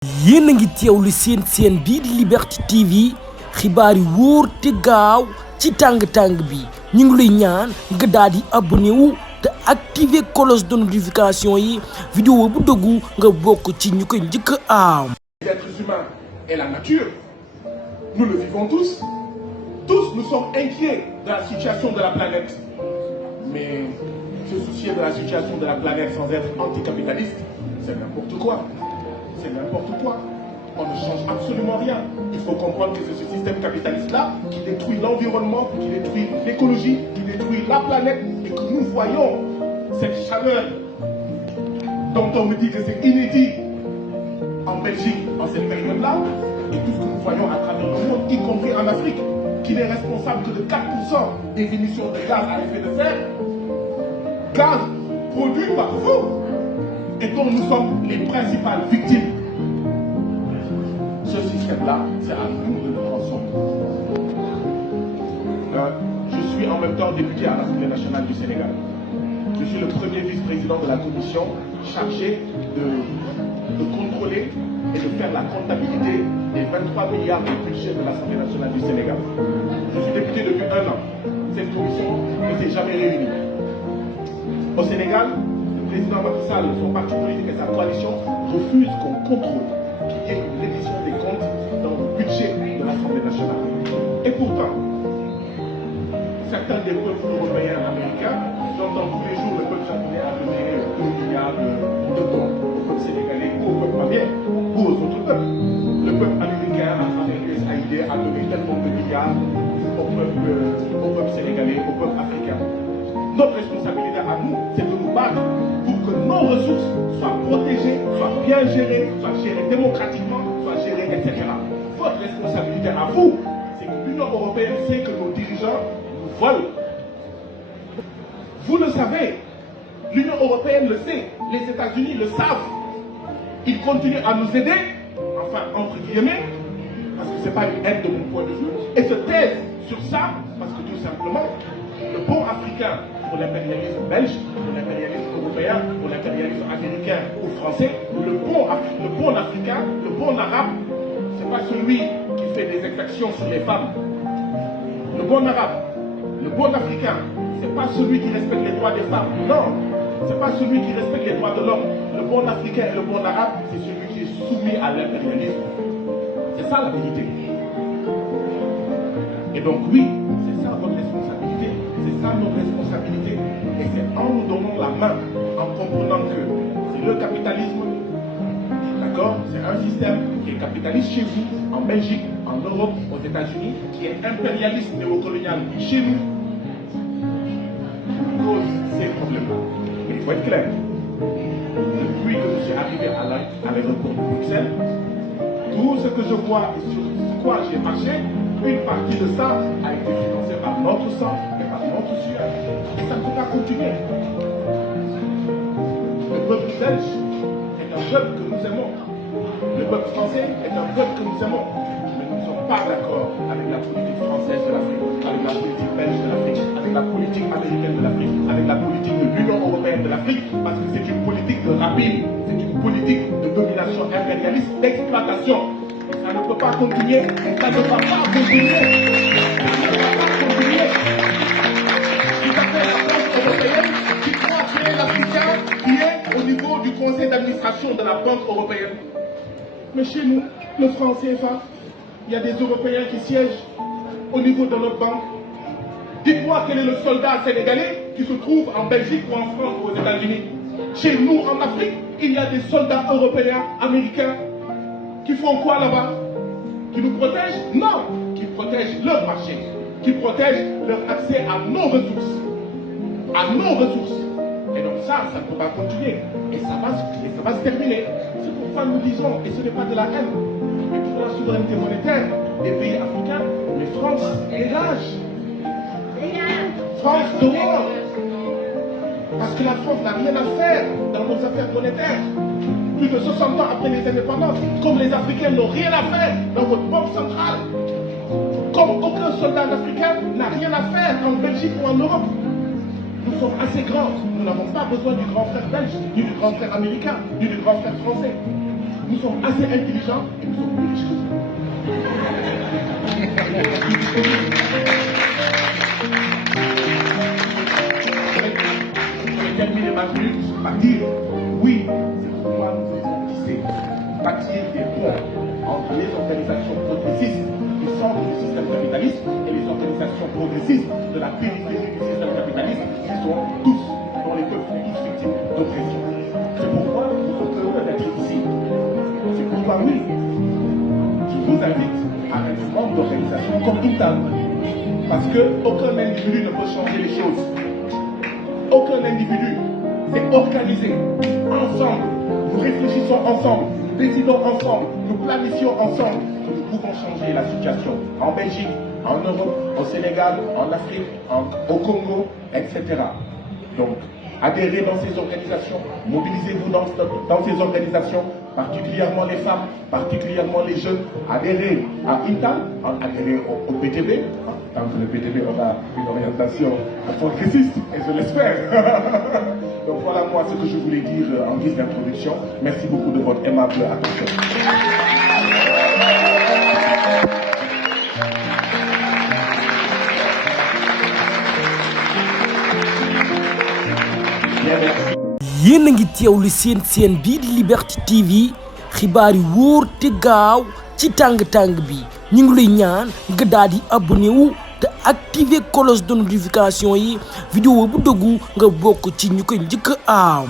yéen a ngi teewlu seen bii di Liberté TV xibaar yi wóor te gaaw ci tàng-tàng bi ñu ngi lay ñaan nga daal di abonné wu te activer cloche de notification yi vidéo bu dëggu nga bokk ci ñu koy njëkk a am. Les êtres humains et la nature, nous le vivons tous. Tous nous sommes inquiets de la situation de la planète. Mais se soucier de la situation de la planète sans être anticapitaliste, c'est n'importe quoi. C'est n'importe quoi. On ne change absolument rien. Il faut comprendre que c'est ce système capitaliste-là qui détruit l'environnement, qui détruit l'écologie, qui détruit la planète et que nous voyons cette chaleur dont on me dit que c'est inédit en Belgique en cette période-là et tout ce que nous voyons à travers le monde, y compris en Afrique, qui n'est responsable que de 4% des émissions de gaz à effet de serre, gaz produit par vous et dont nous sommes les principales victimes. Ce système-là, c'est à nous de le transformer. Je suis en même temps député à l'Assemblée nationale du Sénégal. Je suis le premier vice-président de la commission chargé de contrôler et de faire la comptabilité des 23 milliards de budget de l'Assemblée nationale du Sénégal. Je suis député depuis 1 an. Cette commission ne s'est jamais réunie. Au Sénégal, le président Macky Sall, son parti politique et sa coalition refusent qu'on contrôle qu'il y ait une révision des comptes dans le budget de l'Assemblée nationale. Et pourtant, certains des peuples européens et américains, j'entends tous les jours le peuple japonais a donné 2 milliards de dons au peuple sénégalais ou au peuple malien ou aux autres peuples. Le peuple américain, à travers l'USAID, a donné tellement de milliards au peuple sénégalais, au peuple africain. Notre responsabilité à nous, c'est de nous battre pour que nos ressources soient protégées, soient bien gérées, soient gérées démocratiquement, soient gérées, etc. Votre responsabilité à vous, c'est que l'Union européenne sait que nos dirigeants nous volent. Vous le savez, l'Union européenne le sait, les États-Unis le savent. Ils continuent à nous aider, enfin entre guillemets, parce que ce n'est pas une aide de mon point de vue, et se taisent sur ça, parce que tout simplement, le bon africain pour l'impérialisme belge, pour l'impérialisme européen, pour l'impérialisme américain ou français, le bon africain, le bon arabe, ce n'est pas celui qui fait des exactions sur les femmes. Le bon arabe, le bon africain, ce n'est pas celui qui respecte les droits des femmes. Non, ce n'est pas celui qui respecte les droits de l'homme. Le bon africain et le bon arabe, c'est celui qui est soumis à l'impérialisme. C'est ça la vérité. Et donc oui, c'est ça votre responsabilité. C'est ça notre responsabilité. Et c'est en nous donnant la main, en comprenant que c'est le capitalisme, d'accord? C'est un système qui est capitaliste chez vous, en Belgique, en Europe, aux États-Unis, qui est impérialiste néocolonial chez nous, qui cause ces problèmes-là. Mais il faut être clair. Depuis que je suis arrivé à l'aéroport de Bruxelles, tout ce que je vois et sur quoi j'ai marché, une partie de ça a été financée par notre sang et par notre sueur. Et ça ne peut pas continuer. Le peuple belge est un peuple que nous aimons. Le peuple français est un peuple que nous aimons. Mais nous ne sommes pas d'accord avec la politique française de l'Afrique, avec la politique belge de l'Afrique, avec la politique américaine de l'Afrique, avec la politique de l'Union européenne de l'Afrique, parce que c'est une politique de rapine, c'est une politique de domination impérialiste, d'exploitation. Ça ne peut pas continuer, et ça ne va pas continuer. Ça ne va pas continuer. Tout à fait la France européenne qui croit créer l'Africain qui est au niveau du conseil d'administration de la Banque européenne. Mais chez nous, le franc CFA, il y a des Européens qui siègent au niveau de notre banque. Dites-moi quel est le soldat sénégalais qui se trouve en Belgique ou en France ou aux États-Unis. Chez nous, en Afrique, il y a des soldats européens, américains, qui font quoi là-bas? Qui nous protègent? Non, qui protègent leur marché, qui protègent leur accès à nos ressources. À nos ressources. Et donc ça ne peut pas continuer. Et ça va se terminer. C'est pourquoi nous disons, et ce n'est pas de la haine, mais pour la souveraineté monétaire des pays africains, mais France dégage. France dehors. Parce que la France n'a rien à faire dans nos affaires monétaires. Plus de 60 ans après les indépendances, comme les Africains n'ont rien à faire dans votre banque centrale, comme aucun soldat africain n'a rien à faire en Belgique ou en Europe. Nous sommes assez grands, nous n'avons pas besoin du grand frère belge, ni du grand frère américain, ni du grand frère français. nous sommes assez intelligents et nous sommes plus riches que vous. Je vais terminer ma minute par dire oui, c'est pourquoi nous devons tisser, bâtir des ponts entre les organisations progressistes du centre du système capitaliste et les organisations progressistes de la périphérie du système capitaliste qui sont tous, dont les peuples sont tous victimes d'oppression. C'est pourquoi nous sommes heureux d'être ici. C'est pourquoi oui, je vous invite à être membre d'organisations comme Intal. Parce qu'aucun individu ne peut changer les choses. Aucun individu. C'est organisé. Ensemble. Nous réfléchissons ensemble. Nous décidons ensemble. Nous planifions ensemble. Nous pouvons changer la situation. En Belgique, en Europe, au Sénégal, en Afrique, au Congo, etc. Donc, adhérez dans ces organisations. Mobilisez-vous dans ces organisations. Particulièrement les femmes, particulièrement les jeunes. Adhérez à Intal, adhérez au PTB. Dans le PTB, on a une orientation progressiste, et je l'espère. Donc voilà moi ce que je voulais dire en guise d'introduction. Merci beaucoup de votre aimable attention. yéen a ngi teewlu seen bii di Liberté TV xibaar yi wóor te gaaw ci tàng bi ñu ngi lay ñaan nga daal di abonné wu te activer cloche de notification yi vidéo bu dugg nga bokk ci ñu koy njëkk a am